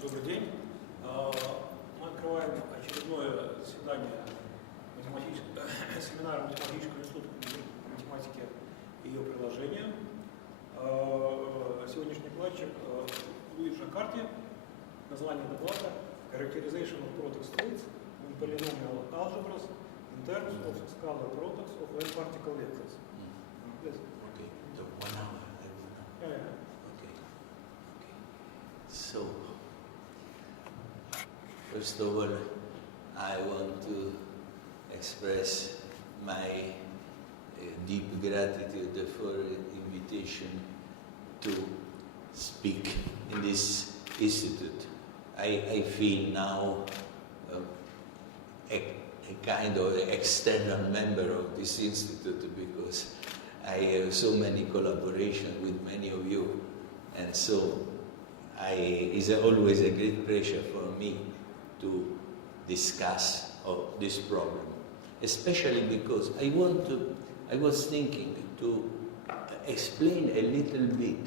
Добрый день. Мы открываем очередное заседание семинара Математического института математики и ее приложения. Сегодняшний докладчик Accardi. Название доклада Characterization of product states in polynomial algebras in terms of scalar products of n-particle vectors. Yes. Okay, so 1 hour. Yeah. Okay. So, first of all, I want to express my deep gratitude for the invitation to speak in this institute. I feel now a kind of external member of this institute because I have so many collaborations with many of you, and so it's always a great pleasure for me to discuss this problem, especially because I was thinking to explain a little bit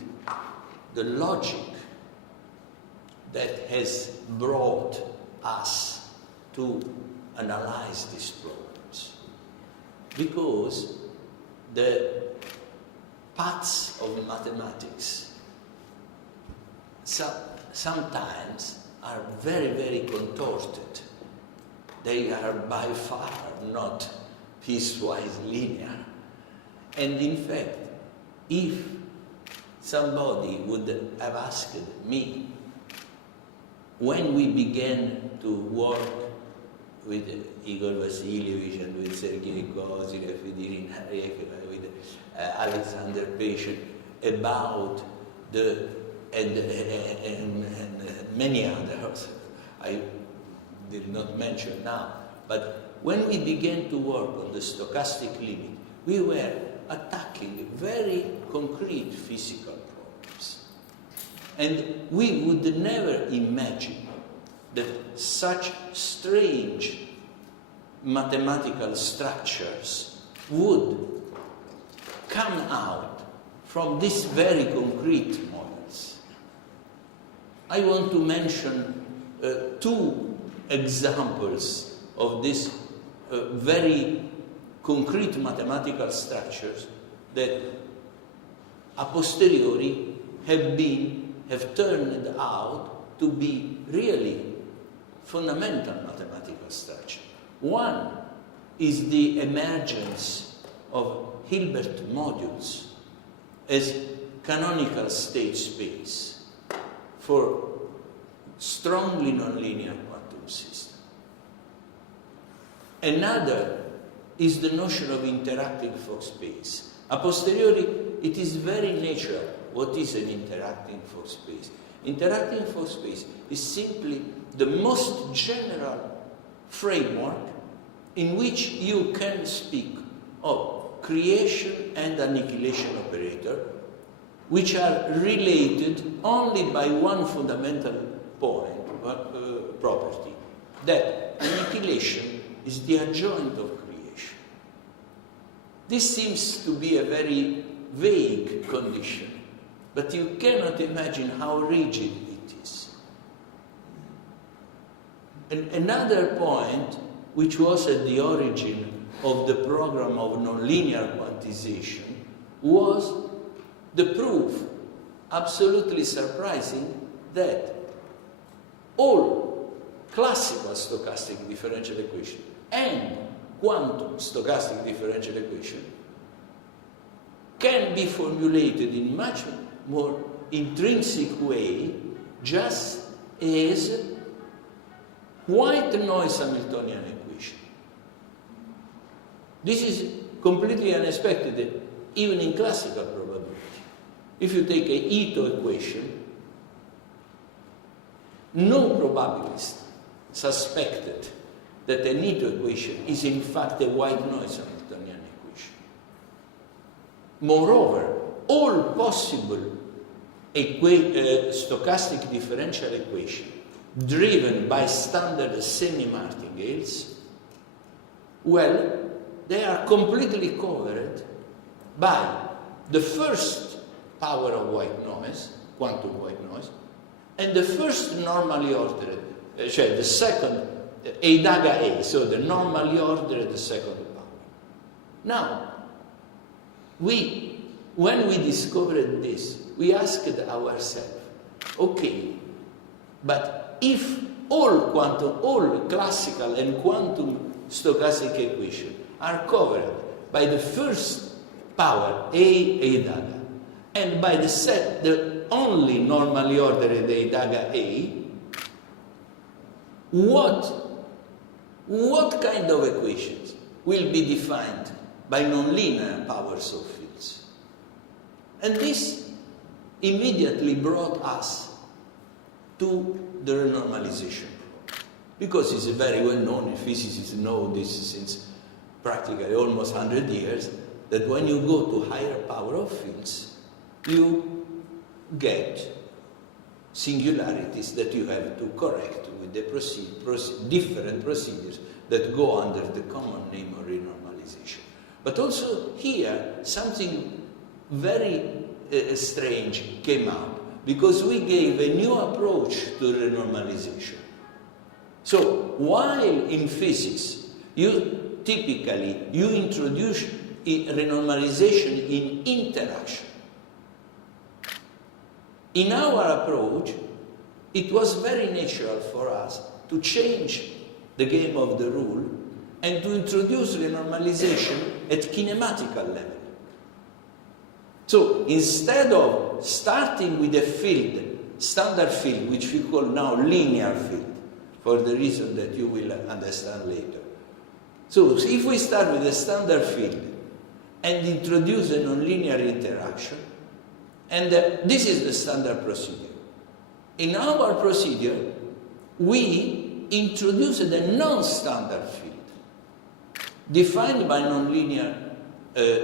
the logic that has brought us to analyze these problems. Because the paths of mathematics sometimes are very, very contorted. They are by far not piecewise linear. And in fact, if somebody would have asked me when we began to work with Igor Vasilievich and with Sergei Kozyrev, with Irina Rekeva, with Alexander Peshin about and many others I did not mention now, but when we began to work on the stochastic limit, we were attacking very concrete physical problems. And we would never imagine that such strange mathematical structures would come out from these very concrete models. I want to mention two examples of these very concrete mathematical structures that a posteriori have turned out to be really fundamental mathematical structure. One is the emergence of Hilbert modules as canonical state space for strongly nonlinear quantum system. Another is the notion of interacting Fock space. A posteriori, it is very natural what is an interacting Fock space. Interacting Fock space is simply the most general framework in which you can speak of creation and annihilation operator, which are related only by one fundamental property, that annihilation is the adjoint of creation. This seems to be a very vague condition, but you cannot imagine how rigid it is. And another point, which was at the origin of the program of nonlinear quantization, was the proof, absolutely surprising, that all classical stochastic differential equation and quantum stochastic differential equation can be formulated in much more intrinsic way just as white noise Hamiltonian equation. This is completely unexpected, even in classical probability. If you take a Ito equation, no probabilist suspected that an Ito equation is in fact a white noise Hamiltonian equation. Moreover, all possible stochastic differential equations driven by standard semi-martingales, well, they are completely covered by the first power of white noise, quantum white noise, and the first normally ordered, the second, A daga A, so the normally ordered second power. Now, when we discovered this, we asked ourselves, okay, but if all classical and quantum stochastic equations are covered by the first power, A daga, and by the only normally ordered A daga A, what kind of equations will be defined by nonlinear powers of fields? And this immediately brought us to the renormalization problem, because it's very well known, and physicists know this since practically almost 100 years, that when you go to higher power of fields, you get singularities that you have to correct with the different procedures that go under the common name of renormalization. But also here, something very strange came out, because we gave a new approach to renormalization. So, while in physics, you introduce renormalization in interaction, in our approach, it was very natural for us to change the game of the rule and to introduce renormalization at kinematical level. So instead of starting with a field, standard field, which we call now linear field, for the reason that you will understand later. So if we start with a standard field and introduce a nonlinear interaction, and this is the standard procedure. In our procedure, we introduced a non-standard field, defined by nonlinear,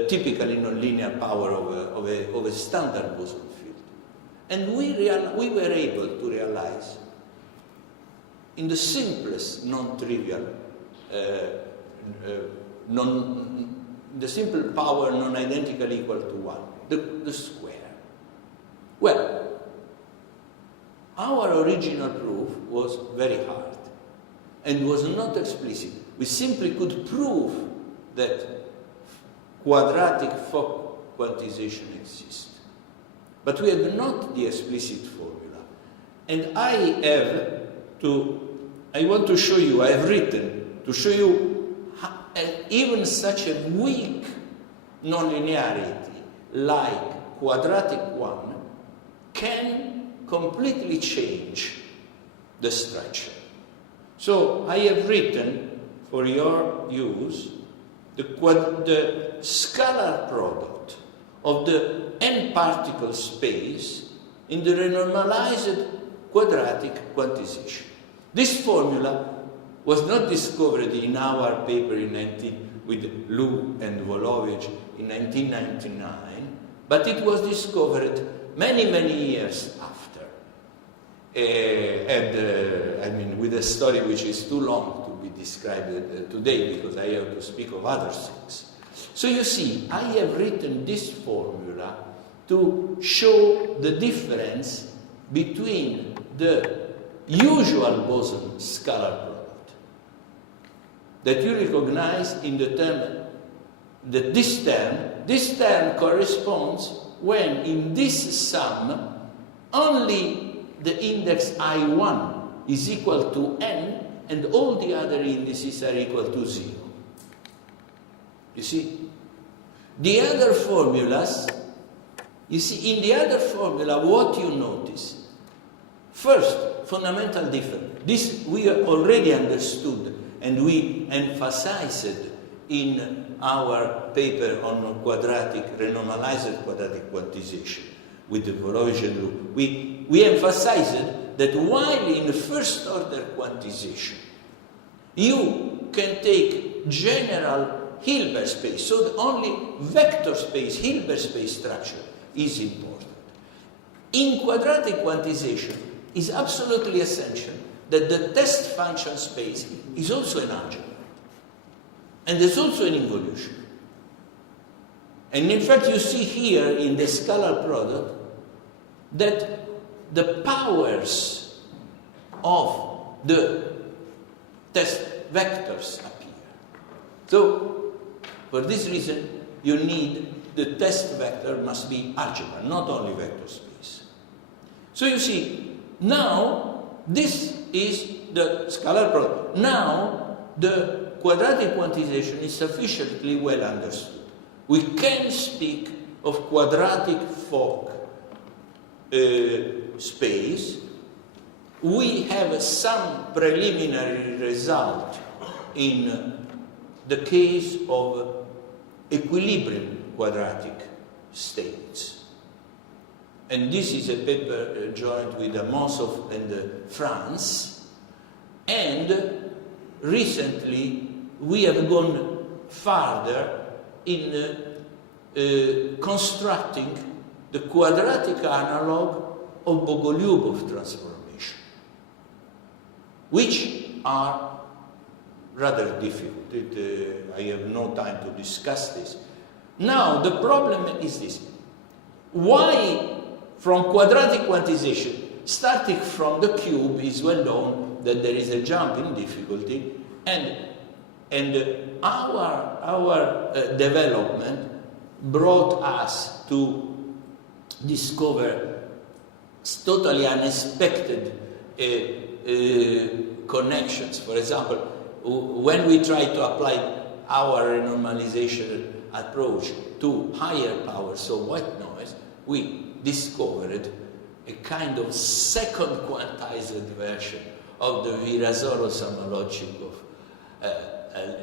typically nonlinear power of a standard boson field. And we were able to realize, in the simplest non-trivial, the simple power non-identical equal to 1, the square. Well, our original proof was very hard and was not explicit. We simply could prove that quadratic Fock quantization exists. But we had not the explicit formula. And I want to show you, I have written, to show you how, even such a weak nonlinearity like quadratic 1 can completely change the structure. So I have written, for your use, the scalar product of the n-particle space in the renormalized quadratic quantization. This formula was not discovered in our paper with Lu and Volovich in 1999, but it was discovered many, many years after. With a story which is too long to be described today, because I have to speak of other things. So you see, I have written this formula to show the difference between the usual boson scalar product that you recognize in the term, that this term corresponds when in this sum only the index I1 is equal to n and all the other indices are equal to 0. You see? The other formulas, you see, in the other formula, what you notice? First, fundamental difference. This we already understood and we emphasized in our paper on renormalized quadratic quantization with the Volovich and Lu. We emphasized that while in first order quantization, you can take general Hilbert space, so the only vector space, Hilbert space structure is important. In quadratic quantization, it's absolutely essential that the test function space is also an algebra. And there's also an involution. And in fact, you see here in the scalar product that the powers of the test vectors appear. So, for this reason, you need the test vector must be algebra, not only vector space. So you see, now this is the scalar product. Now the quadratic quantization is sufficiently well understood. We can speak of quadratic Fock space. We have some preliminary result in the case of equilibrium quadratic states. And this is a paper joined with Amosov and France. And recently we have gone further in constructing the quadratic analog of Bogolyubov transformation, which are rather difficult. I have no time to discuss this. Now, the problem is this. Why, from quadratic quantization, starting from the cube is well known that there is a jump in difficulty, and our development brought us to discover totally unexpected connections. For example, when we try to apply our renormalization approach to higher powers of white noise, we discovered a kind of second quantized version of the Virasoro-Sama logic of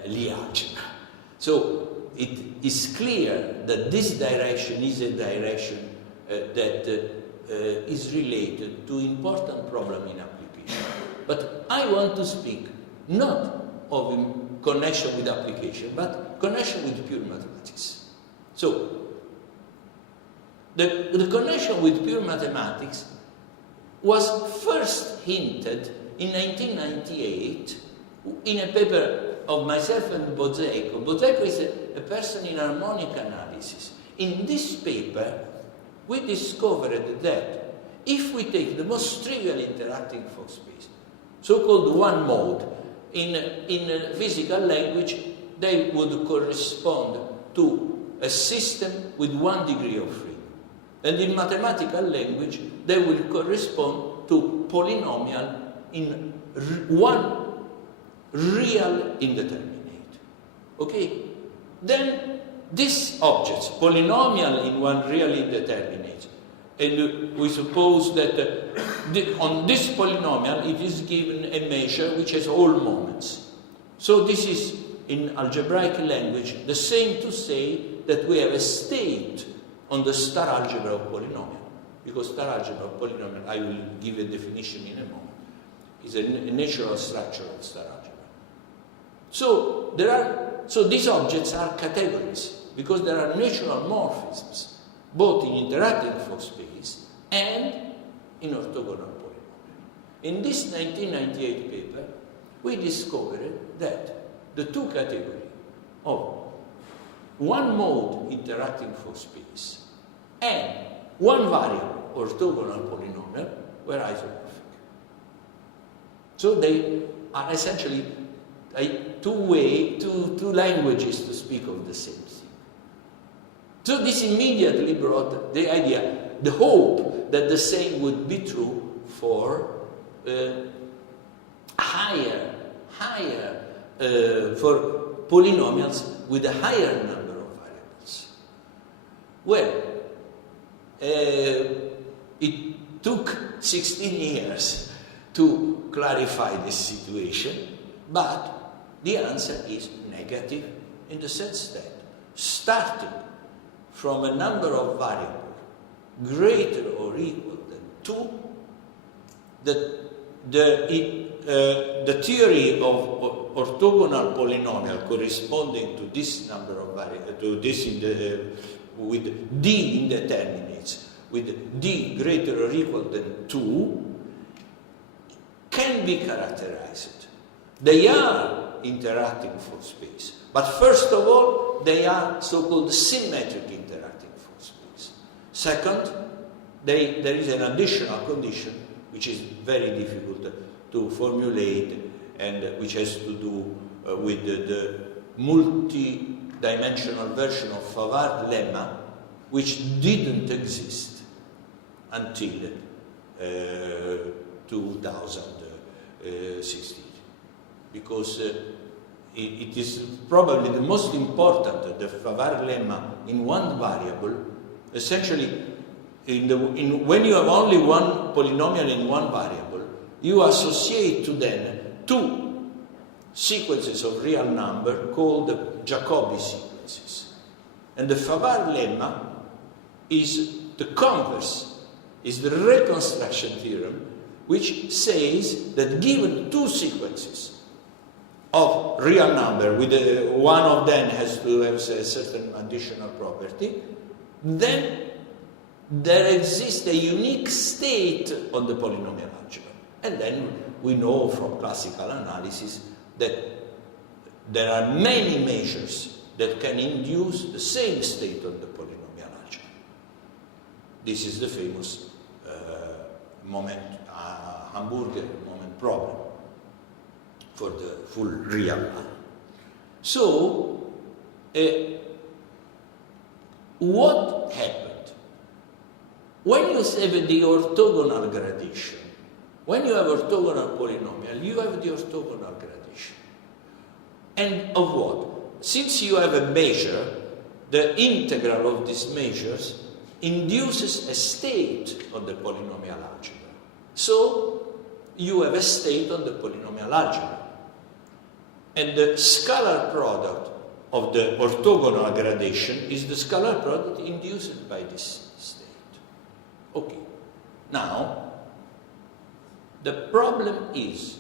Lie algebra. So it is clear that this direction is a direction that is related to important problem in application. But I want to speak not of connection with application, but connection with pure mathematics. So, the connection with pure mathematics was first hinted in 1998 in a paper of myself and Bozzecco. Bozzecco is a person in harmonic analysis. In this paper, we discovered that if we take the most trivial interacting Fock space, so-called one mode, in physical language, they would correspond to a system with 1 degree of freedom. And in mathematical language, they will correspond to polynomial in one real indeterminate. Okay? Then these objects, polynomial in one real indeterminate, and we suppose that on this polynomial it is given a measure which has all moments. So this is, in algebraic language, the same to say that we have a state on the star algebra of polynomial. Because star algebra of polynomial, I will give a definition in a moment, is a natural structure of star algebra. So these objects are categories, because there are natural morphisms, both in interacting Fock space and in orthogonal polynomial. In this 1998 paper, we discovered that the two categories of one mode interacting Fock space and one variable orthogonal polynomial were isomorphic. So they are essentially two languages to speak of the same thing. So this immediately brought the idea, the hope that the same would be true for for polynomials with a higher number of variables. Well, it took 16 years to clarify this situation, but the answer is negative in the sense that starting from a number of variables greater or equal than 2, the theory of orthogonal polynomial corresponding to this number of variables, to this with d indeterminates, with d greater or equal than 2, can be characterized. They are interacting Fock space, but first of all, they are so-called symmetric interacting Fock space. Second, there is an additional condition which is very difficult to formulate and which has to do with the multi-dimensional version of Favart lemma, which didn't exist until 2016, because it is probably the most important, the Favart lemma in one variable. Essentially, when you have only one polynomial in one variable, you associate to them two sequences of real number called Jacobi sequences. And the Favart lemma is the converse, is the reconstruction theorem, which says that given two sequences of real number, with one of them has to have a certain additional property, then there exists a unique state on the polynomial algebra. And then we know from classical analysis that there are many measures that can induce the same state on the polynomial algebra. This is the famous Hamburger moment problem for the full real line. So, what happened? When you have the orthogonal gradation, when you have orthogonal polynomial, you have the orthogonal gradation. And of what? Since you have a measure, the integral of these measures induces a state on the polynomial algebra. So, you have a state on the polynomial algebra. And the scalar product of the orthogonal gradation is the scalar product induced by this state. Okay. Now, the problem is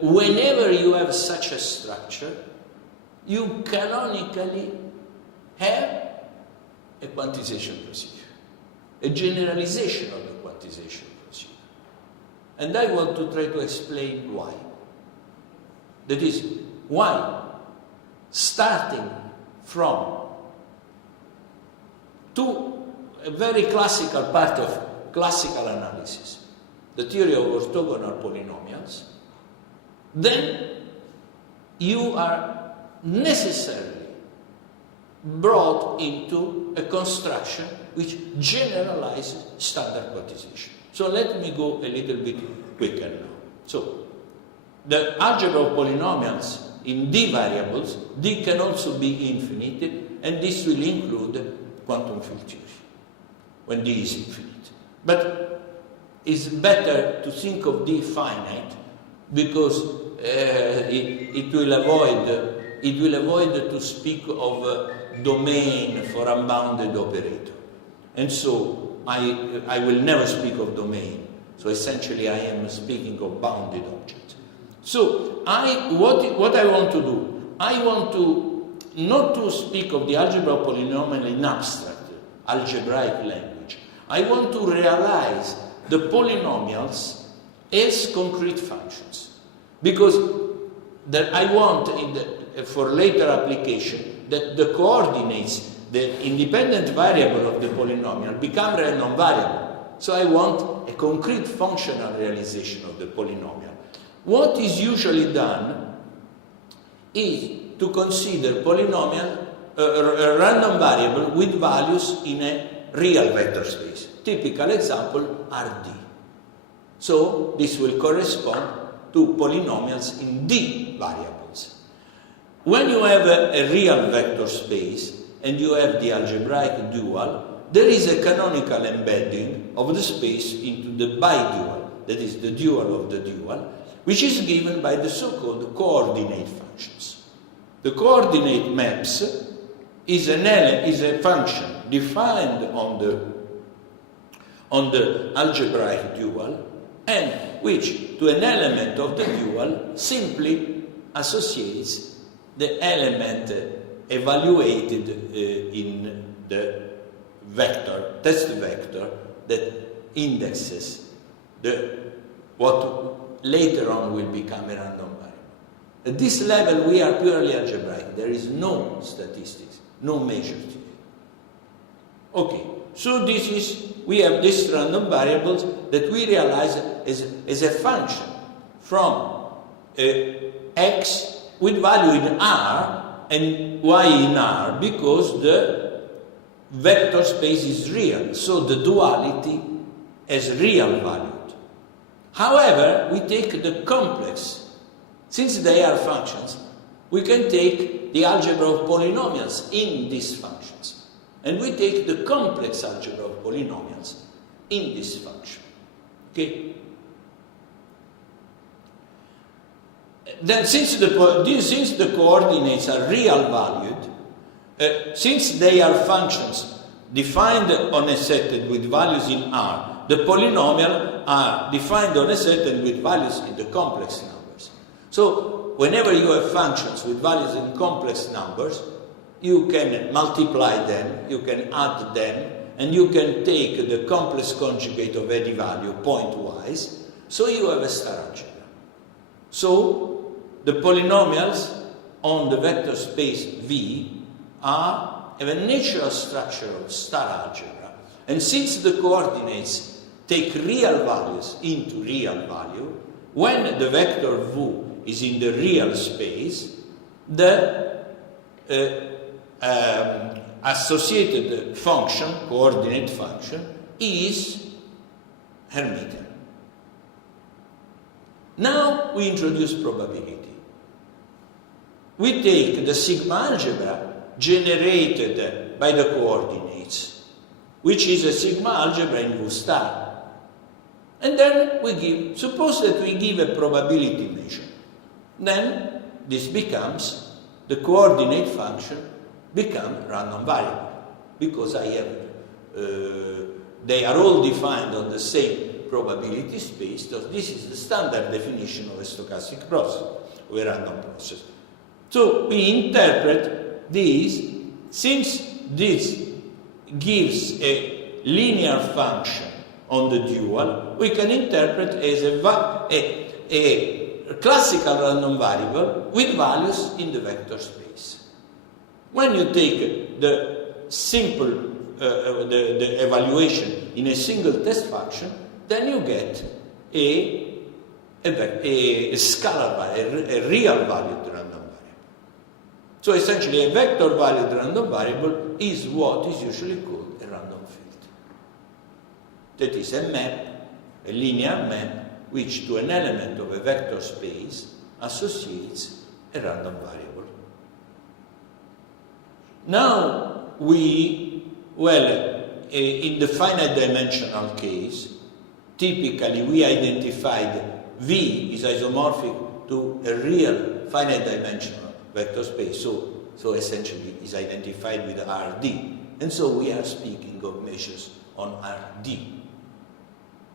whenever you have such a structure, you canonically have a quantization procedure, a generalization of the quantization procedure. And I want to try to explain why. That is, why, starting from a very classical part of classical analysis, the theory of orthogonal polynomials, then you are necessarily brought into a construction which generalizes standard quantization. So let me go a little bit quicker now. So, the algebra of polynomials in D variables, D can also be infinite, and this will include quantum field theory, when D is infinite. But it's better to think of D finite, because it will avoid to speak of domain for unbounded operator. And so I will never speak of domain. So essentially I am speaking of bounded objects. So what I want to do, I want to not to speak of the algebra of polynomial in abstract, algebraic language. I want to realize the polynomials as concrete functions. Because I want, for later application, that the coordinates, the independent variable of the polynomial, become random variable. So I want a concrete functional realization of the polynomial. What is usually done is to consider polynomial, a random variable with values in a real vector space. Typical example, Rd. So this will correspond to polynomials in D variables. When you have a real vector space and you have the algebraic dual, there is a canonical embedding of the space into the bidual, that is the dual of the dual, which is given by the so-called coordinate functions. The coordinate maps is a function defined on the algebraic dual, and which to an element of the dual simply associates the element evaluated in the vector, test vector, that indexes what later on will become a random variable. At this level we are purely algebraic. There is no statistics, no measure theory. Okay, so we have these random variables that we realize as a function from x with value in R and y in R, because the vector space is real, so the duality is real valued. However, we take the complex. Since they are functions, we can take the algebra of polynomials in these functions. And we take the complex algebra of polynomials in this function. Okay? Then since the coordinates are real valued, since they are functions defined on a set and with values in R, the polynomial are defined on a set and with values in the complex numbers. So whenever you have functions with values in complex numbers, you can multiply them, you can add them, and you can take the complex conjugate of any value pointwise, so you have a star algebra. So the polynomials on the vector space V have a natural structure of star algebra, and since the coordinates take real values into real value, when the vector V is in the real space, the associated function, coordinate function, is Hermitian. Now we introduce probability. We take the sigma algebra generated by the coordinates, which is a sigma algebra in V star. And then suppose that we give a probability measure. Then this becomes, the coordinate function become random variable, because I have, they are all defined on the same probability space. So this is the standard definition of a stochastic process, of a random process. So we interpret this, since this gives a linear function on the dual, we can interpret as a classical random variable with values in the vector space. When you take the simple the evaluation in a single test function, then you get a scalar value, a real valued random variable. So essentially a vector valued random variable is what is usually called a random field. That is a map, a linear map, which to an element of a vector space associates a random variable. Now in the finite dimensional case, typically we identified V is isomorphic to a real finite dimensional vector space, so essentially is identified with RD, and so we are speaking of measures on RD.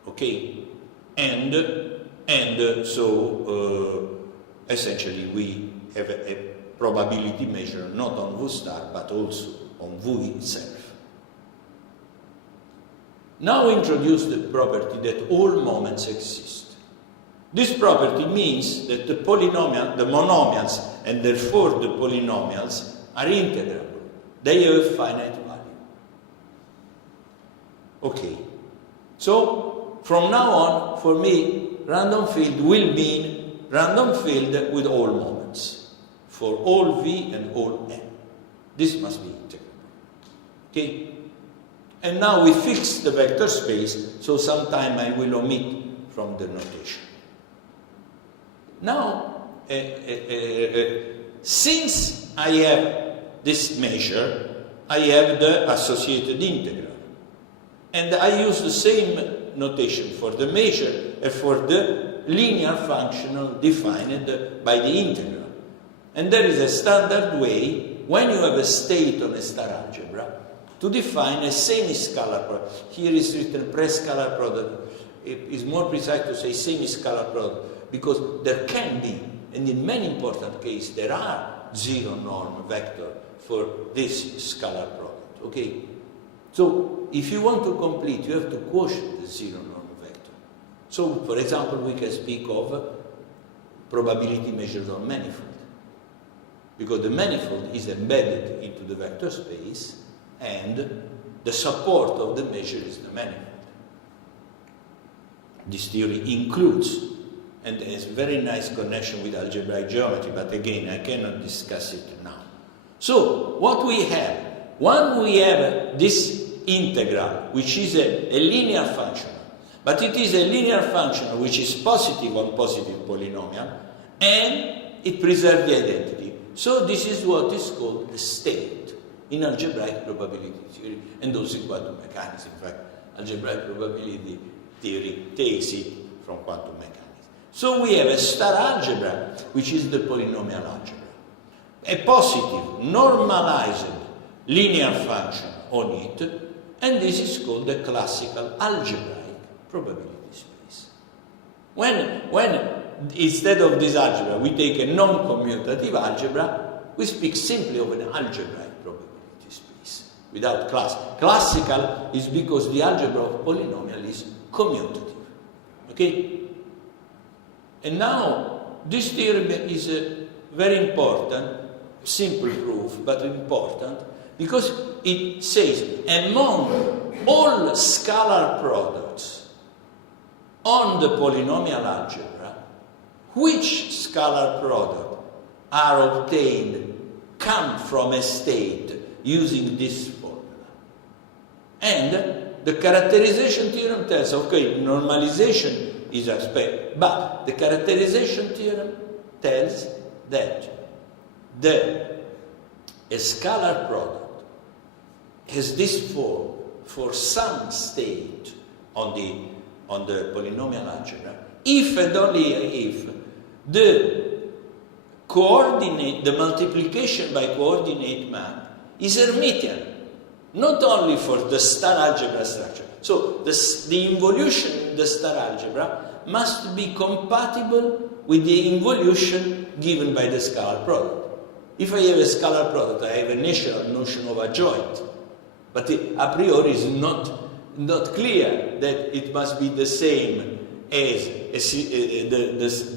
Okay, and so essentially we have a probability measure not on V star but also on V itself. Now we introduce the property that all moments exist. This property means that the monomials, and therefore the polynomials, are integrable. They have a finite value. Okay, so from now on, for me, random field will mean random field with all moments, for all V and all N. This must be integrable. Okay? And now we fix the vector space, so sometime I will omit from the notation. Now, since I have this measure, I have the associated integral. And I use the same notation for the measure and for the linear functional defined by the integral. And there is a standard way, when you have a state on a star algebra, to define a semi-scalar product. Here is written pre-scalar product. It is more precise to say semi-scalar product, because there can be, and in many important cases, there are zero norm vector for this scalar product. Okay? So, if you want to complete, you have to quotient the zero norm vector. So, for example, we can speak of probability measured on manifold, because the manifold is embedded into the vector space, and the support of the measure is the manifold. This theory includes, and has a very nice connection with algebraic geometry, but again, I cannot discuss it now. So, what we have? One, we have this integral, which is a linear function, but it is a linear function which is positive on positive polynomial, and it preserves the identity. So this is what is called the state in algebraic probability theory, and also in quantum mechanics. In fact, algebraic probability theory takes it from quantum mechanics. So we have a star algebra, which is the polynomial algebra. A positive, normalized linear function on it, and this is called the classical algebraic probability space. When instead of this algebra we take a non-commutative algebra, we speak simply of an algebraic probability space without class. Classical is because the algebra of polynomial is commutative. Okay? And now this theorem is very important, simple proof, but important, because it says among all scalar products on the polynomial algebra, which scalar product are obtained come from a state using this formula. And the characterization theorem tells, okay, normalization is aspect, but the characterization theorem tells that a scalar product has this form for some state on the polynomial algebra if and only if the multiplication by coordinate map is Hermitian, not only for the star algebra structure. So the involution in the star algebra must be compatible with the involution given by the scalar product. If I have a scalar product, I have a notion of adjoint, but a priori is not clear that it must be the same as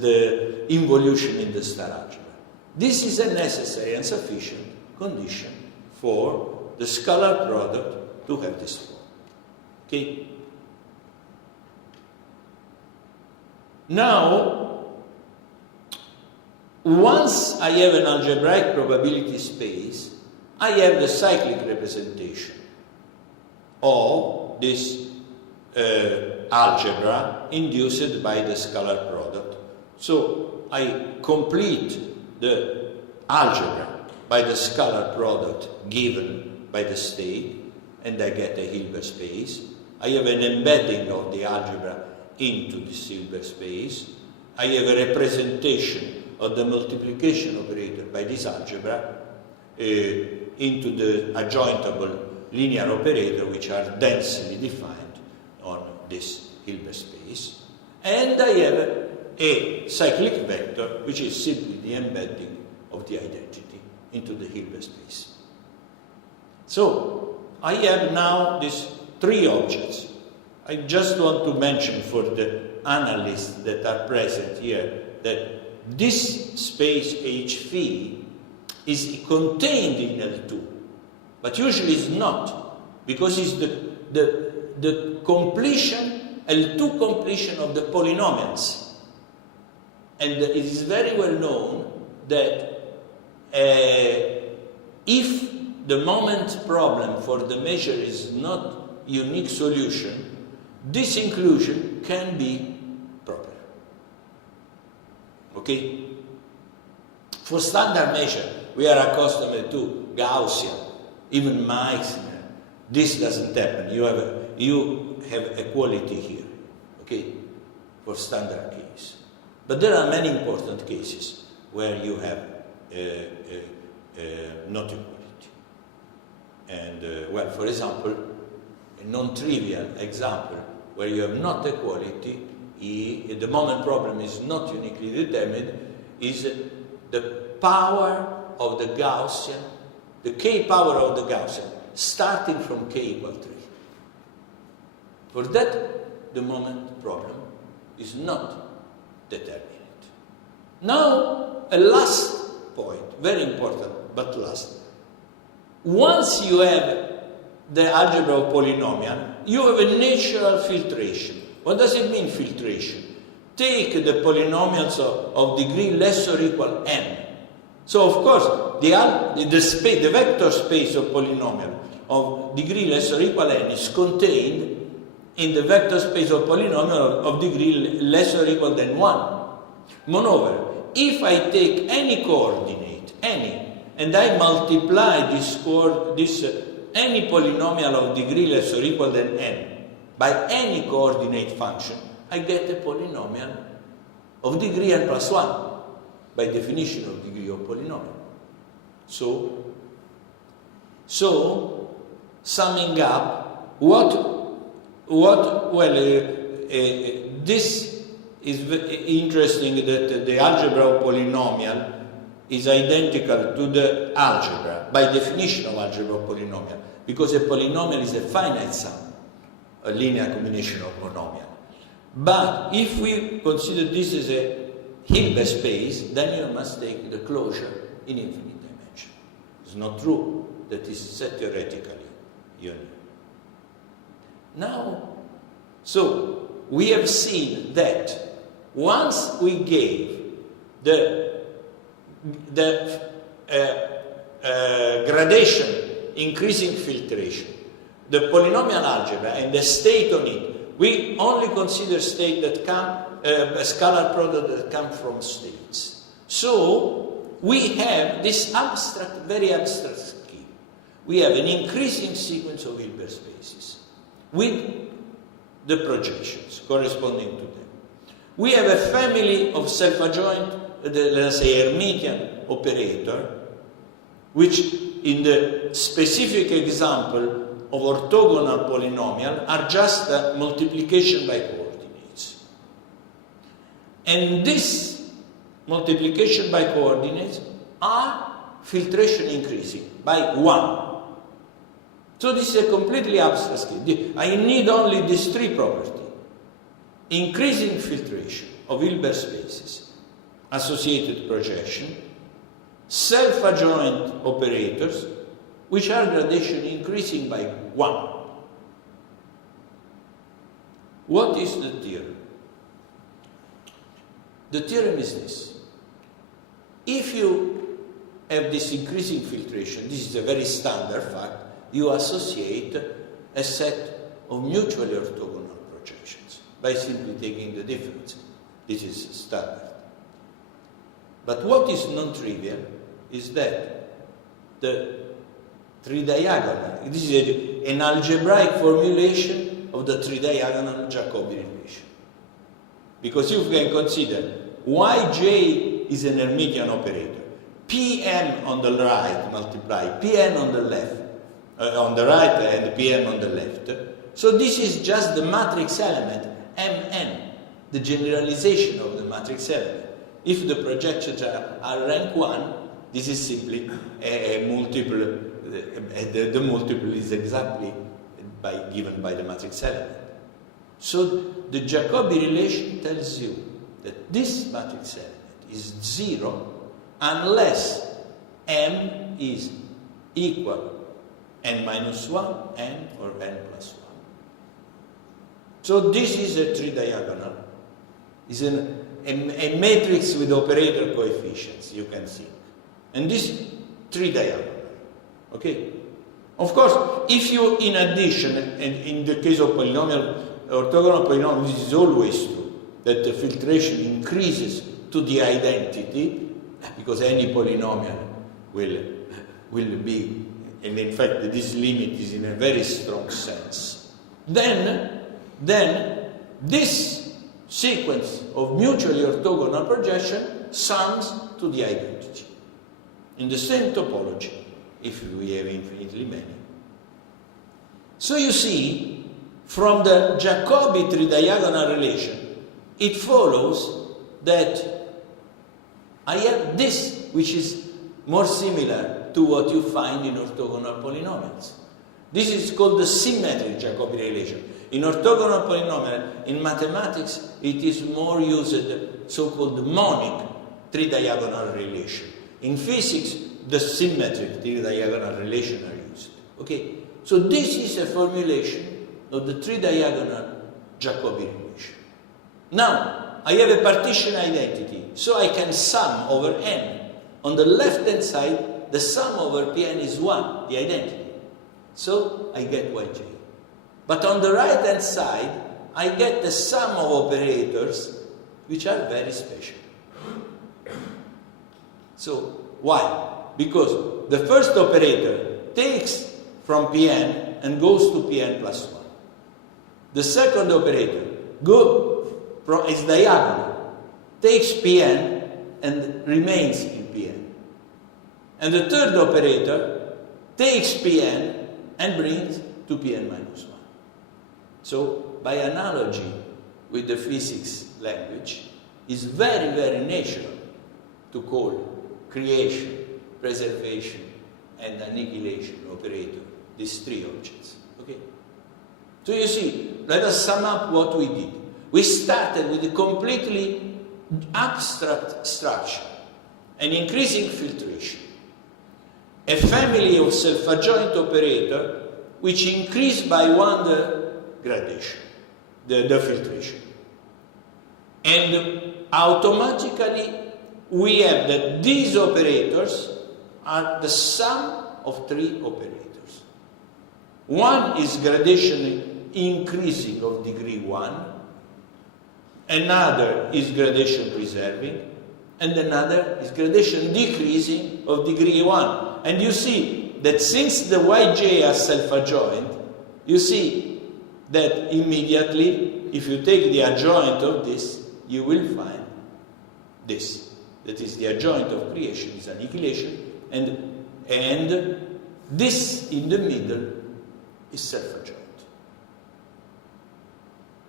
the involution in the star algebra. This is a necessary and sufficient condition for the scalar product to have this form. Okay? Now, once I have an algebraic probability space, I have the cyclic representation of this algebra induced by the scalar product. So I complete the algebra by the scalar product given by the state, and I get a Hilbert space. I have an embedding of the algebra into this Hilbert space. I have a representation of the multiplication operator by this algebra into the adjointable linear operator, which are densely defined on this Hilbert space. And I have a cyclic vector, which is simply the embedding of the identity into the Hilbert space. So I have now these three objects. I just want to mention for the analysts that are present here that this space H phi is contained in L2, but usually it's not, because it's the completion, L2 completion of the polynomials. And it is very well known that if the moment problem for the measure is not unique solution, this inclusion can be proper. Okay? For standard measure, we are accustomed to Gaussian, even Meissner. This doesn't happen. You have equality here, okay, for standard case. But there are many important cases where you have not equality. And, well, for example, a non-trivial example where you have not equality, the moment problem is not uniquely determined, is the power of the Gaussian, the k power of the Gaussian, starting from k equal 3. For that, the moment problem is not determinate. Now, a last point, very important, but last. Once you have the algebra of polynomial, you have a natural filtration. What does it mean, filtration? Take the polynomials of degree less or equal n. So of course, the vector space of polynomial of degree less or equal n is contained in the vector space of polynomial of degree less or equal than 1. Moreover, if I take any coordinate, and I multiply any polynomial of degree less or equal than n by any coordinate function, I get a polynomial of degree n plus 1, by definition of degree of polynomial. So summing up, this is interesting that the algebra of polynomial is identical to the algebra, by definition of algebra of polynomial, because a polynomial is a finite sum, a linear combination of polynomial. But if we consider this as a Hilbert space, then you must take the closure in infinite dimension. It's not true that is set theoretically union. Now, so we have seen that once we gave the gradation, increasing filtration, the polynomial algebra and the state on it, we only consider state that come, a scalar product that come from states. So we have this abstract, very abstract scheme. We have an increasing sequence of Hilbert spaces with the projections corresponding to them. We have a family of self-adjoint, let's say Hermitian operator, which in the specific example of orthogonal polynomial are just multiplication by coordinates. And this multiplication by coordinates are filtration increasing by 1. So this is a completely abstract scheme. I need only these three properties. Increasing filtration of Hilbert spaces, associated projection, self-adjoint operators, which are gradation increasing by 1. What is the theorem? The theorem is this. If you have this increasing filtration, this is a very standard fact, you associate a set of mutually orthogonal projections by simply taking the difference. This is standard. But what is non-trivial is that the tridiagonal, this is an algebraic formulation of the tridiagonal Jacobi relation. Because you can consider Yj is an Hermitian operator, Pn on the right multiply Pn on the left, on the right and Pn on the left. So this is just the matrix element Mn, the generalization of the matrix element. If the projections are rank 1, this is simply a multiple, the multiple is exactly given by the matrix element. So the Jacobi relation tells you that this matrix element is 0 unless M is equal n minus 1, n or n plus 1. So this is a tridiagonal. It's a matrix with operator coefficients, you can see. And this tridiagonal. Okay? Of course, if you, in addition, and in the case of polynomial, orthogonal polynomial, this is always true, that the filtration increases to the identity, because any polynomial will be, and in fact this limit is in a very strong sense. Then this sequence of mutually orthogonal projection sums to the identity. In the same topology, if we have infinitely many. So you see, from the Jacobi tridiagonal relation, it follows that I have this, which is more similar to what you find in orthogonal polynomials. This is called the symmetric Jacobi relation. In orthogonal polynomial, in mathematics, it is more used so-called monic tridiagonal relation. In physics, the symmetric tridiagonal relation are used. Okay? So this is a formulation of the three-diagonal Jacobi relation. Now, I have a partition identity, so I can sum over n. On the left-hand side, the sum over Pn is 1, the identity. So I get Yj. But on the right-hand side, I get the sum of operators, which are very special. So, why? Because the first operator takes from Pn and goes to Pn plus 1. The second operator is diagonal, takes Pn and remains in Pn. And the third operator takes Pn and brings to Pn minus 1. So, by analogy with the physics language, it's very, very natural to call creation, preservation, and annihilation operator these three objects. Okay? So you see, let us sum up what we did. We started with a completely abstract structure, an increasing filtration, a family of self-adjoint operator which increased by one the gradation, the filtration. And automatically we have that these operators are the sum of three operators. One is gradation increasing of degree 1, another is gradation preserving, and another is gradation decreasing of degree 1. And you see that since the Yj are self-adjoint, you see that immediately, if you take the adjoint of this, you will find this. That is, the adjoint of creation is annihilation, and this in the middle is self-adjoint.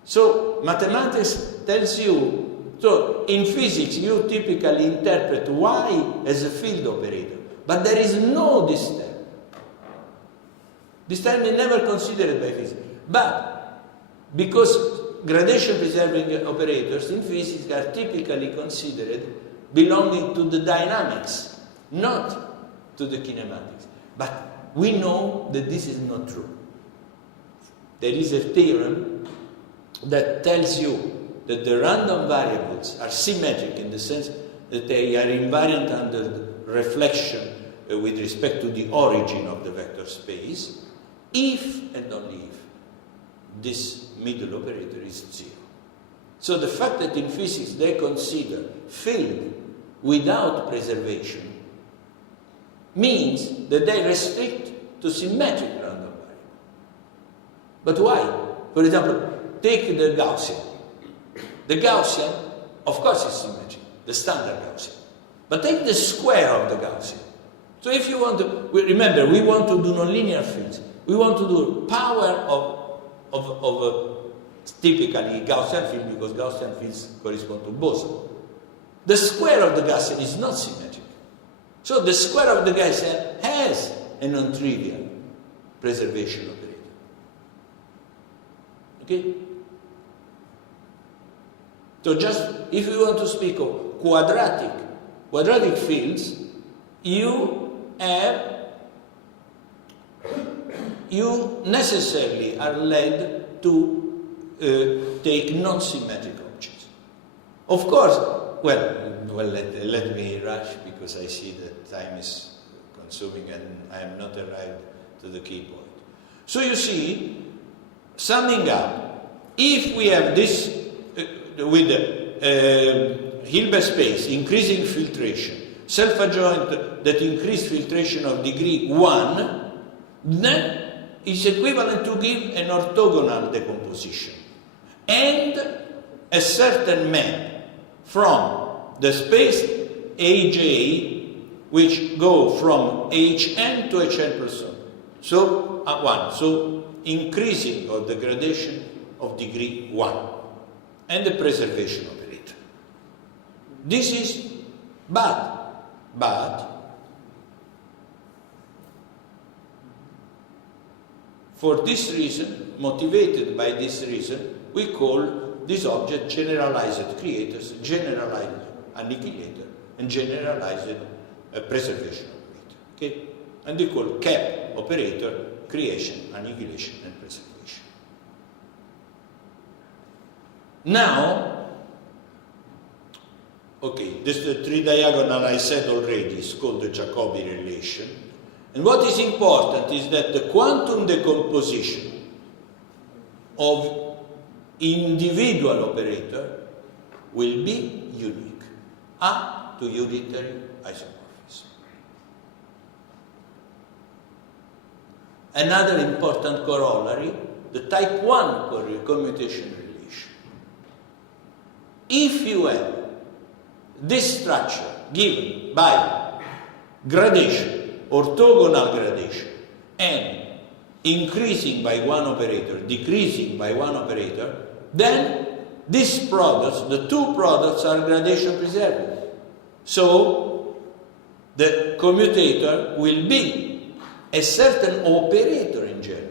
So mathematics tells you, so in physics you typically interpret Y as a field operator, but there is no this term. This term is never considered by physics. But because gradation preserving operators in physics are typically considered belonging to the dynamics, not to the kinematics. But we know that this is not true. There is a theorem that tells you that the random variables are symmetric in the sense that they are invariant under reflection with respect to the origin of the vector space, if and only if this middle operator is 0. So the fact that in physics they consider field without preservation means that they restrict to symmetric random variables. But why? For example, take the Gaussian. The Gaussian, of course, is symmetric, the standard Gaussian. But take the square of the Gaussian. So if you want to, remember, we want to do nonlinear fields. We want to do power of typically Gaussian field, because Gaussian fields correspond to boson. The square of the Gaussian is not symmetric. So the square of the Gaussian has a non-trivial preservation operator. Okay? So just, if you want to speak of quadratic fields, you necessarily are led to take non-symmetric objects. Of course, let me rush because I see that time is consuming and I am not arrived to the key point. So you see, summing up, if we have this with Hilbert space, increasing filtration, self-adjoint that increased filtration of degree 1, then is equivalent to give an orthogonal decomposition and a certain map from the space Aj, which go from Hn to Hn plus 1. So, 1. So, increasing of the gradation of degree 1 and the preservation operator. This is bad. For this reason, motivated by this reason, we call this object generalized creators, generalized annihilator, and generalized preservation operator. Okay? And we call cap operator creation, annihilation, and preservation. Now, okay, this the tridiagonal I said already is called the Jacobi relation. And what is important is that the quantum decomposition of individual operator will be unique up to unitary isomorphism. Another important corollary, the type 1 commutation relation. If you have this structure given by gradation, orthogonal gradation, and increasing by one operator, decreasing by one operator, then these products, the two products, are gradation preserving. So the commutator will be a certain operator in general.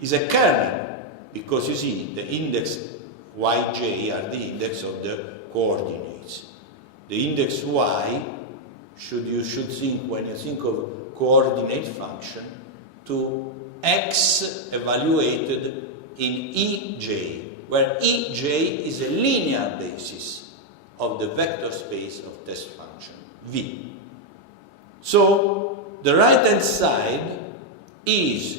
Is a kernel, because you see the index yj are the index of the coordinates. The index y you should think, when you think of coordinate function, to x evaluated in ej, where ej is a linear basis of the vector space of test function v. So the right hand side is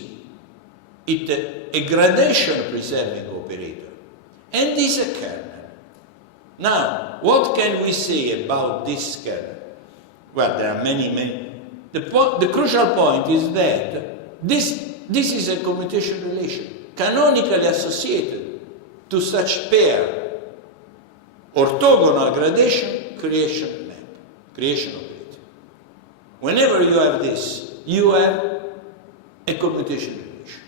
a gradation preserving operator, and is a kernel. Now, what can we say about this kernel? Well, there are many. The crucial point is that this is a commutation relation canonically associated to such pair: orthogonal gradation, creation map, creation operator. Whenever you have this, you have a commutation relation.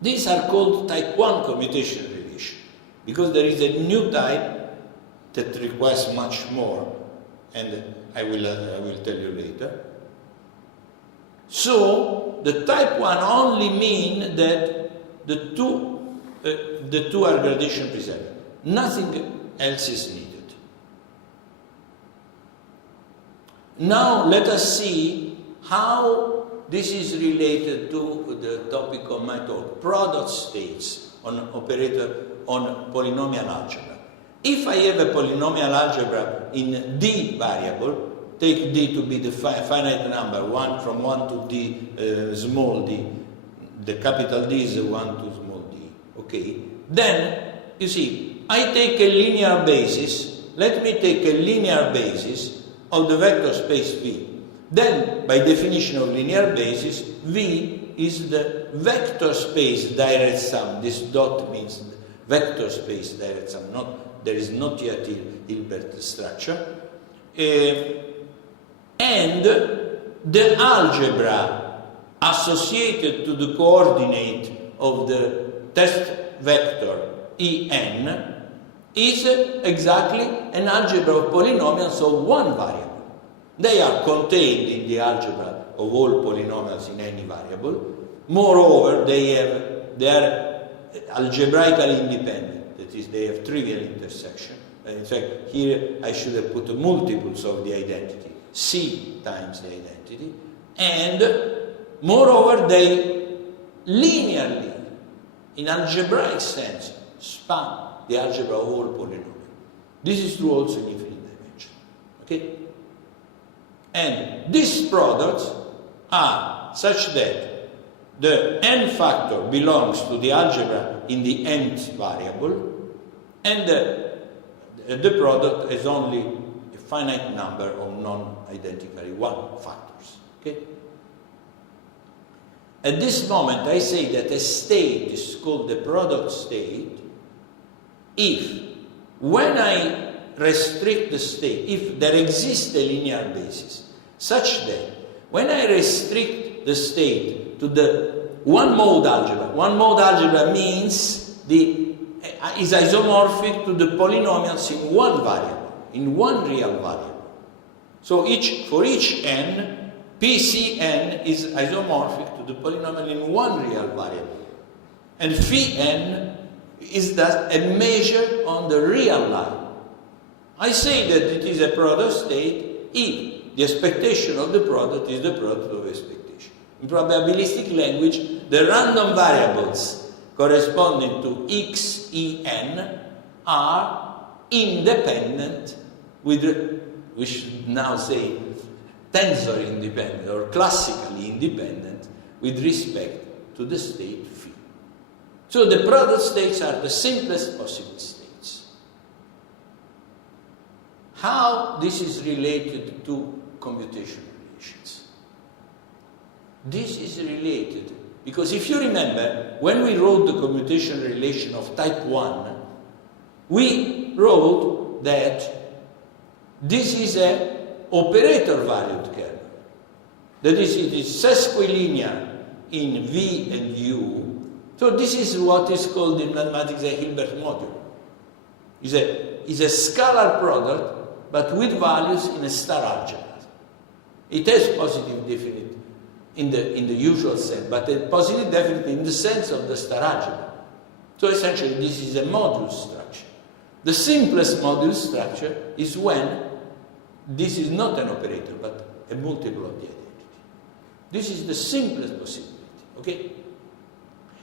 These are called type 1 commutation relation, because there is a new type that requires much more, and I will tell you later. So the type 1 only mean that the two are gradation preserved. Nothing else is needed. Now let us see how this is related to the topic of my talk, product states on polynomial algebra. If I have a polynomial algebra in d variable, take d to be the finite number, from 1 to d, small d, the capital D is 1 to small d, okay? Then, you see, I take a linear basis, let me take a linear basis of the vector space V. Then, by definition of linear basis, V is the vector space direct sum. This dot means vector space direct sum, there is not yet Hilbert structure. And the algebra associated to the coordinate of the test vector En is exactly an algebra of polynomials of one variable. They are contained in the algebra of all polynomials in any variable. Moreover, they are algebraically independent. That is, they have trivial intersection. In fact, here I should have put multiples of the identity, C times the identity, and moreover, they linearly, in algebraic sense, span the algebra of all polynomials. This is true also in infinite dimension. Okay? And these products are such that the n factor belongs to the algebra in the nth variable, and the product has only a finite number of non-identically one factors. Okay? At this moment, I say that a state is called the product state if, when I restrict the state, if there exists a linear basis, such that when I restrict the state to the one-mode algebra means is isomorphic to the polynomials in one variable, in one real variable. So for each n, Pcn is isomorphic to the polynomial in one real variable. And phi n is thus a measure on the real line. I say that it is a product state if the expectation of the product is the product of expectation. In probabilistic language, the random variables corresponding to x, e, n are independent we should now say tensor independent or classically independent with respect to the state phi. So the product states are the simplest possible states. How this is related to commutation relations? This is related because if you remember, when we wrote the commutation relation of type 1, we wrote that this is an operator-valued kernel. That is, it is sesquilinear in V and U. So this is what is called in mathematics a Hilbert module. It's a scalar product, but with values in a star algebra. It has positive definite in the usual sense, but a positive definite in the sense of the star algebra. So essentially, this is a module structure. The simplest module structure is when this is not an operator, but a multiple of the identity. This is the simplest possibility, okay?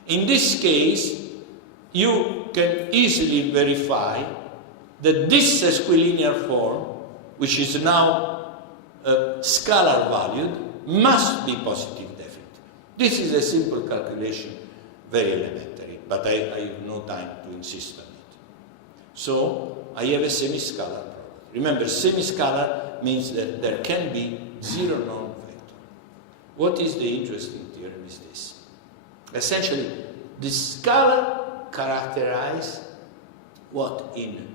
In this case, you can easily verify that this sesquilinear form, which is now scalar valued, must be positive definite. This is a simple calculation, very elementary, but I have no time to insist on it. So, I have a semiscalar product. Remember, semiscalar means that there can be zero non-vector. What is the interesting theorem is this. Essentially, the scalar characterizes what in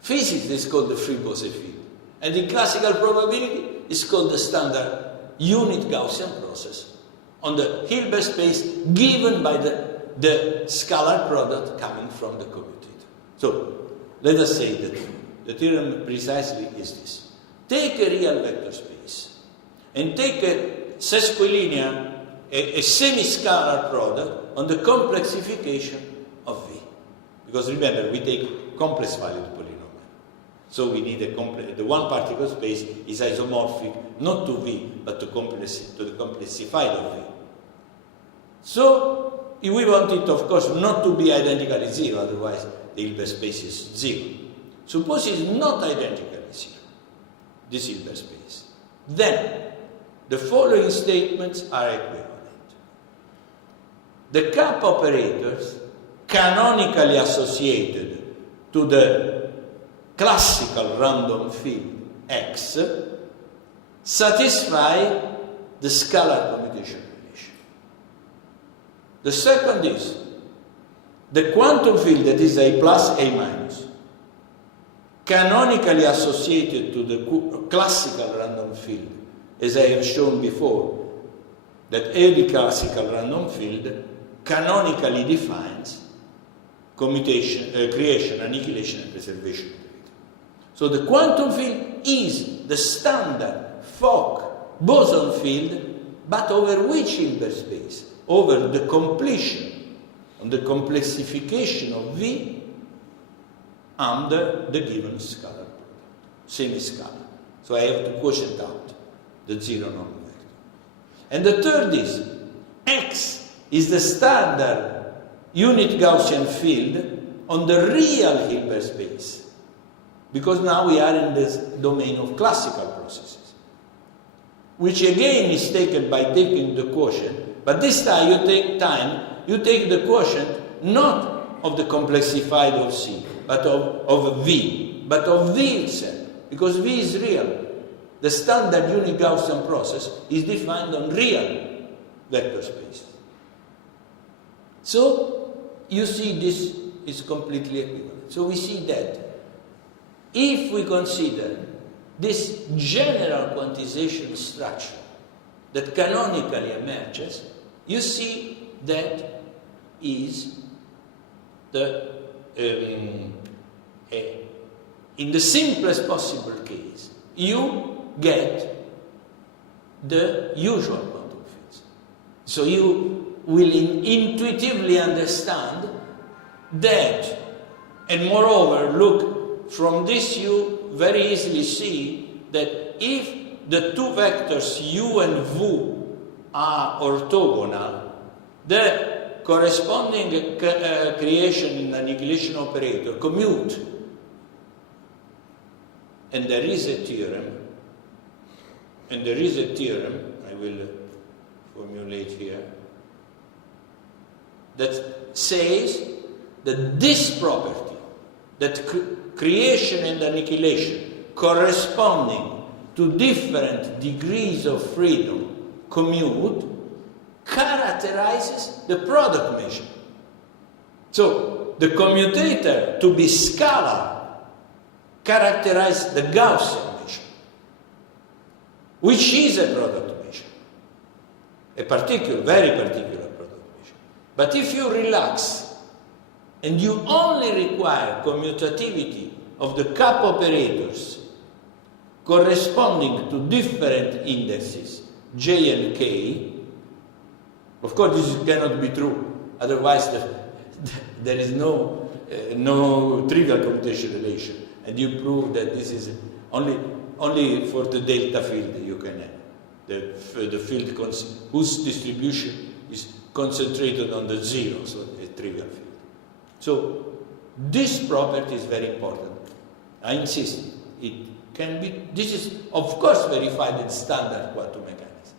physics is called the free Bose field, and in classical probability is called the standard unit Gaussian process on the Hilbert space given by the scalar product coming from the commutator. So, let us say that the theorem precisely is this. Take a real vector space and take a sesquilinear, a semi-scalar product on the complexification of V. Because remember, we take complex valued polynomial. So we need the one particle space is isomorphic not to V, but to the complexified of V. So we want it, of course, not to be identically zero, otherwise the Hilbert space is zero. Suppose it's not identically zero, this Hilbert space. Then the following statements are equivalent. The cap operators canonically associated to the classical random field X satisfy the scalar commutation relation. The second is the quantum field that is A plus A minus canonically associated to the classical random field, as I have shown before, that every classical random field canonically defines commutation, creation, annihilation, and preservation. So the quantum field is the standard Fock boson field, but over which Hilbert space? Over the completion, on the complexification of V under the given scalar product, semi-scalar. So I have to quotient out the zero non-vector. And the third is X is the standard unit Gaussian field on the real Hilbert space, because now we are in this domain of classical processes, which again is taken by taking the quotient, but this time you take the quotient not of the complexified of C, but of V, but of V itself, because V is real. The standard unit Gaussian process is defined on real vector space. So, you see this is completely equivalent. So we see that if we consider this general quantization structure that canonically emerges, you see that is the in the simplest possible case, you get the usual quantum fields. So you will intuitively understand that, and moreover, look, from this you very easily see that if the two vectors u and v are orthogonal, the corresponding creation and annihilation operator commute. And there is a theorem, I will formulate here, that says that this property, that creation and annihilation corresponding to different degrees of freedom commute, characterizes the product measure. So the commutator to be scalar characterizes the Gaussian measure, which is a product measure, a particular, very particular product measure. But if you relax and you only require commutativity of the cup operators corresponding to different indexes, J and K, of course this cannot be true, otherwise there is no trivial commutation relation, and you prove that this is only for the delta field you can have, the field whose distribution is concentrated on the zero, so a trivial field. So this property is very important. I insist, it can be, this is of course verified in standard quantum mechanics.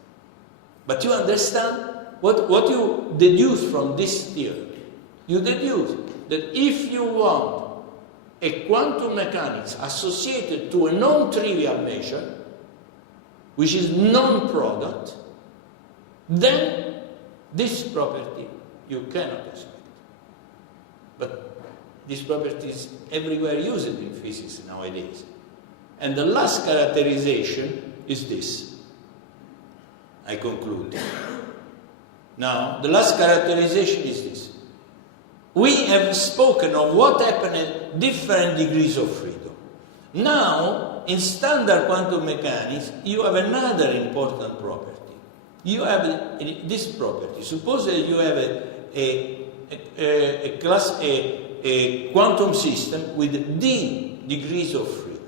But you understand what you deduce from this theory? You deduce that if you want a quantum mechanics associated to a non-trivial measure, which is non-product, then this property you cannot expect. But this property is everywhere used in physics nowadays. And the last characterization is this. I conclude. Now, the last characterization is this. We have spoken of what happened at different degrees of freedom. Now, in standard quantum mechanics, you have another important property. You have this property. Suppose that you have a quantum system with d degrees of freedom.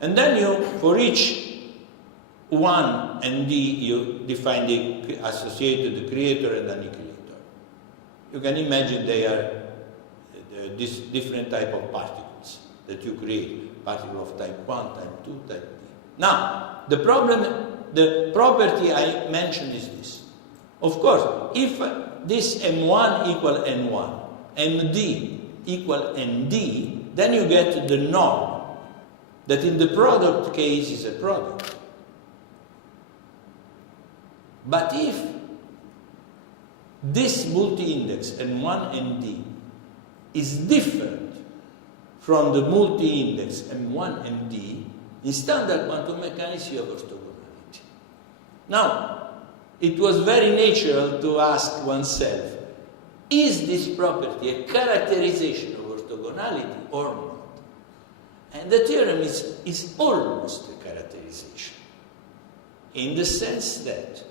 And then you, for each 1 and d, you define the associated creator and annihilator. You can imagine they are this different type of particles that you create. Particle of type 1, type 2, type d. Now, the property I mentioned is this. Of course, if this M1 equal N1, MD equal ND, then you get the norm that in the product case is a product. But if this multi-index M1 ND is different from the multi-index M1 MD, in standard quantum mechanics you have orthogonality. Now, it was very natural to ask oneself, is this property a characterization of orthogonality or not? And the theorem is almost a characterization, in the sense that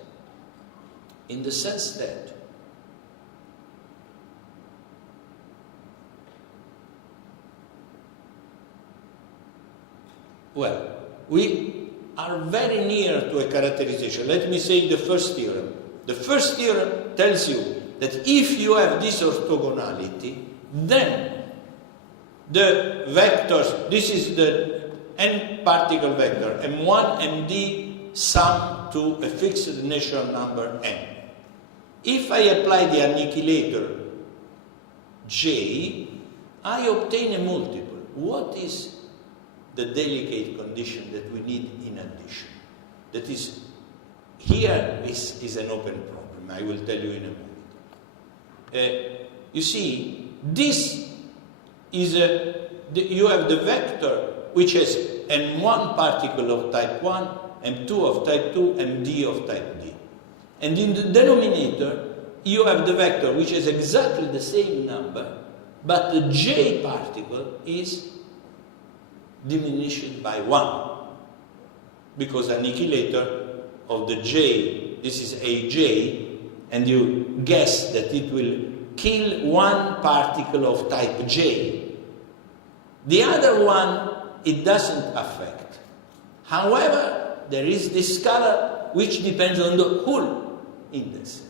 well, we are very near to a characterization. Let me say the first theorem. The first theorem tells you that if you have this orthogonality, then the vectors, this is the n particle vector, M1, MD sum to a fixed natural number n. If I apply the annihilator J, I obtain a multiple. What is the delicate condition that we need in addition? That is, here is an open problem. I will tell you in a moment. You see, this is you have the vector which has M1 particle of type 1, M2 of type 2, MD of type D. And in the denominator, you have the vector which has exactly the same number, but the J particle is diminished by 1. Because annihilator of the J, this is AJ, and you guess that it will kill one particle of type J. The other one, it doesn't affect. However, there is this scalar which depends on the hull index.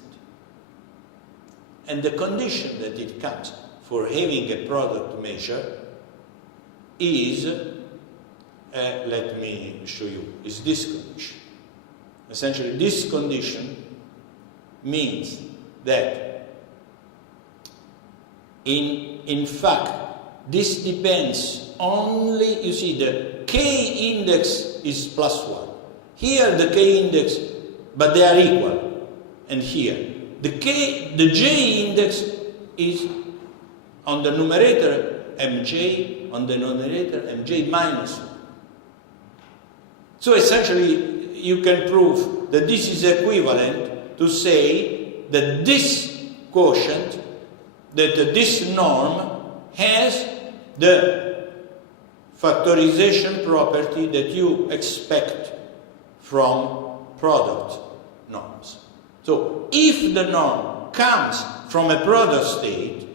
And the condition that it comes for having a product measure is, let me show you, is this condition. Essentially, this condition means that in fact, this depends only, you see, the k index is +1. Here the k index, but they are equal. And here, the j index is on the numerator mj, on the denominator mj minus 1. So essentially, you can prove that this is equivalent to say that this quotient, that this norm has the factorization property that you expect from product norms. So if the norm comes from a product state,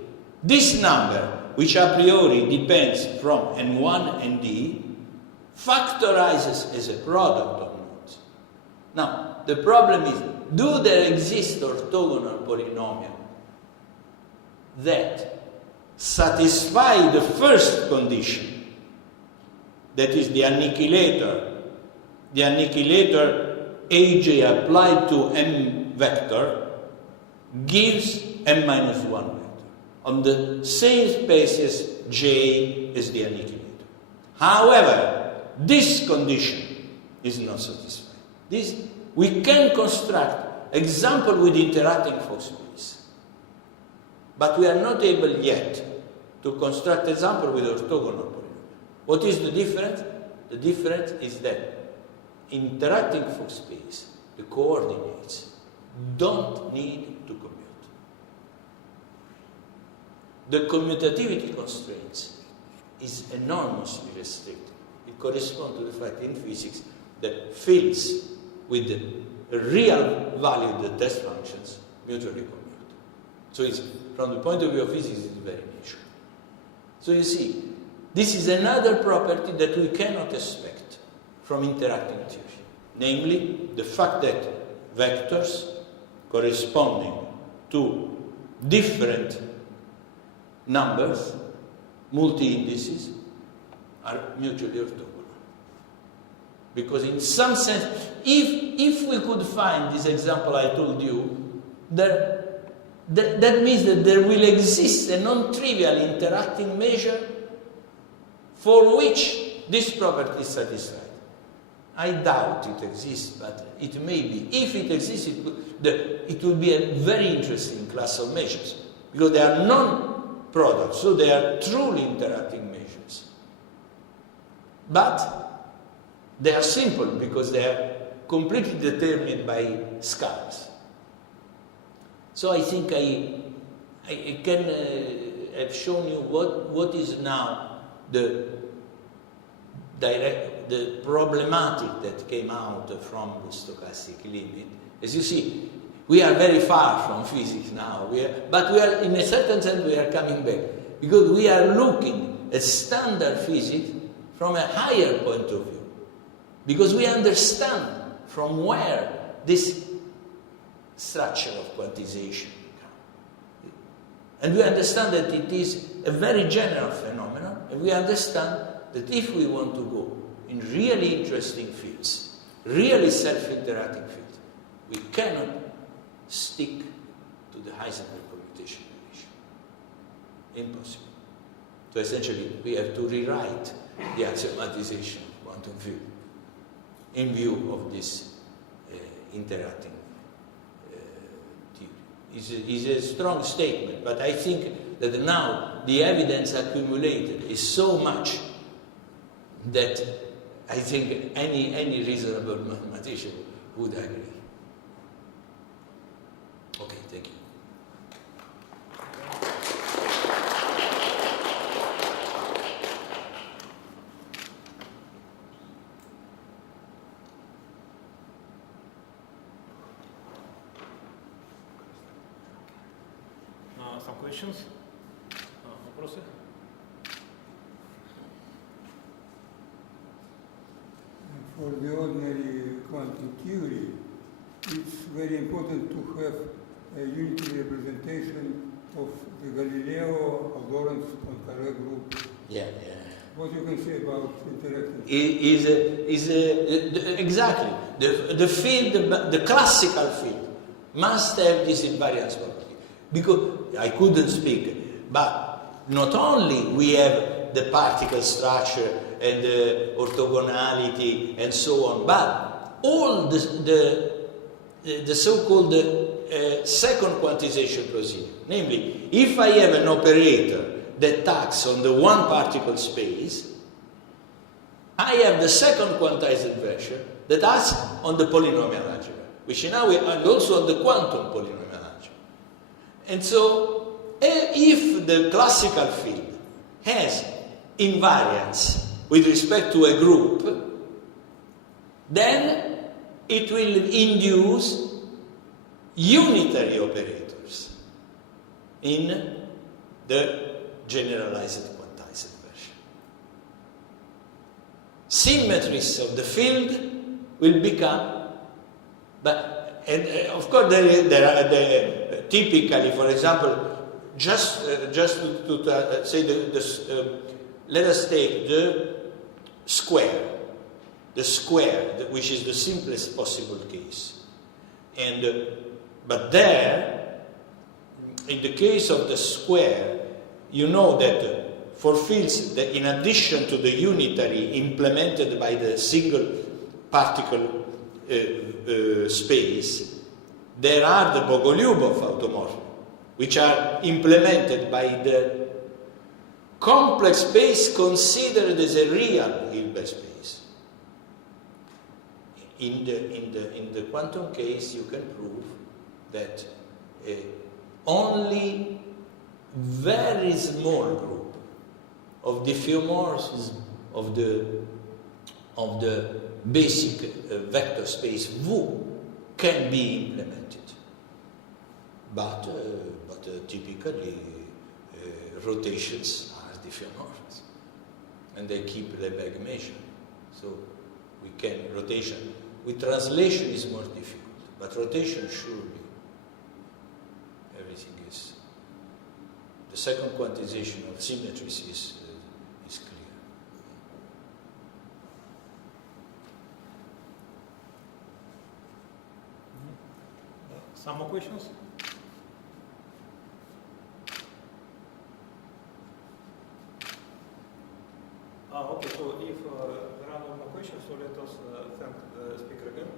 this number, which a priori depends from n1 and d, factorizes as a product of norms. Now, the problem is, do there exist orthogonal polynomials that satisfy the first condition, that is the annihilator aj applied to m vector gives m minus 1 vector on the same space as j as the annihilator. However, this condition is not satisfied. We can construct example with interacting Fock space, but we are not able yet to construct example with orthogonal polynomial. What is the difference? The difference is that in interacting Fock space, the coordinates don't need to commute. The commutativity constraints is enormously restricted. It corresponds to the fact in physics that fields with the real valued test functions mutually commute. So it's, from the point of view of physics, it's very natural. So you see, this is another property that we cannot expect from interacting theory, namely the fact that vectors corresponding to different numbers, multi-indices, are mutually orthogonal. Because in some sense, if we could find this example I told you, that means that there will exist a non-trivial interacting measure for which this property is satisfied. I doubt it exists, but it may be. If it exists, it will be a very interesting class of measures, because they are non-products, so they are truly interacting measures. But they are simple because they are completely determined by scalars. So I think I can have shown you what is now the problematic that came out from the stochastic limit. As you see, we are very far from physics now, but we are, in a certain sense, we are coming back, because we are looking at standard physics from a higher point of view, because we understand from where this structure of quantization comes. And we understand that it is a very general phenomenon, and we understand that if we want to go in really interesting fields, really self-interacting fields, we cannot stick to the Heisenberg commutation relation. Impossible. So essentially, we have to rewrite the axiomatization of quantum field in view of this interacting theory. It's a strong statement, but I think that now the evidence accumulated is so much that I think any reasonable mathematician would agree. Okay, thank you. Some questions? Вопросы? For the ordinary quantum theory, it's very important to have a unitary representation of the Galileo, Lorentz, Poincaré group. Yeah, yeah. What you can say about interacting? Exactly. The field, the classical field, must have this invariance property. Because I couldn't speak, but not only we have the particle structure and the orthogonality and so on, but all the so-called second quantization procedure. Namely, if I have an operator that acts on the one particle space, I have the second quantized version that acts on the polynomial algebra, which now we and also on the quantum polynomial algebra. And so, if the classical field has invariance with respect to a group, then it will induce unitary operators in the generalized quantized version. Symmetries of the field will become, but of course there are typically, for example, just to say let us take the square, which is the simplest possible case, but there, in the case of the square, you know that for fields that in addition to the unitary implemented by the single particle space, there are the Bogolyubov automorphisms, which are implemented by the complex space considered as a real Hilbert space. In the quantum case, you can prove that only very small group of diffeomorphism of the basic vector space V can be implemented, but typically rotations are diffeomorphism, and they keep Lebesgue measure. So we can rotation with translation is more difficult, but rotation surely everything is. The second quantization of symmetries is clear. Some more questions? Okay, so if there are no more questions, so let us thank the speaker again.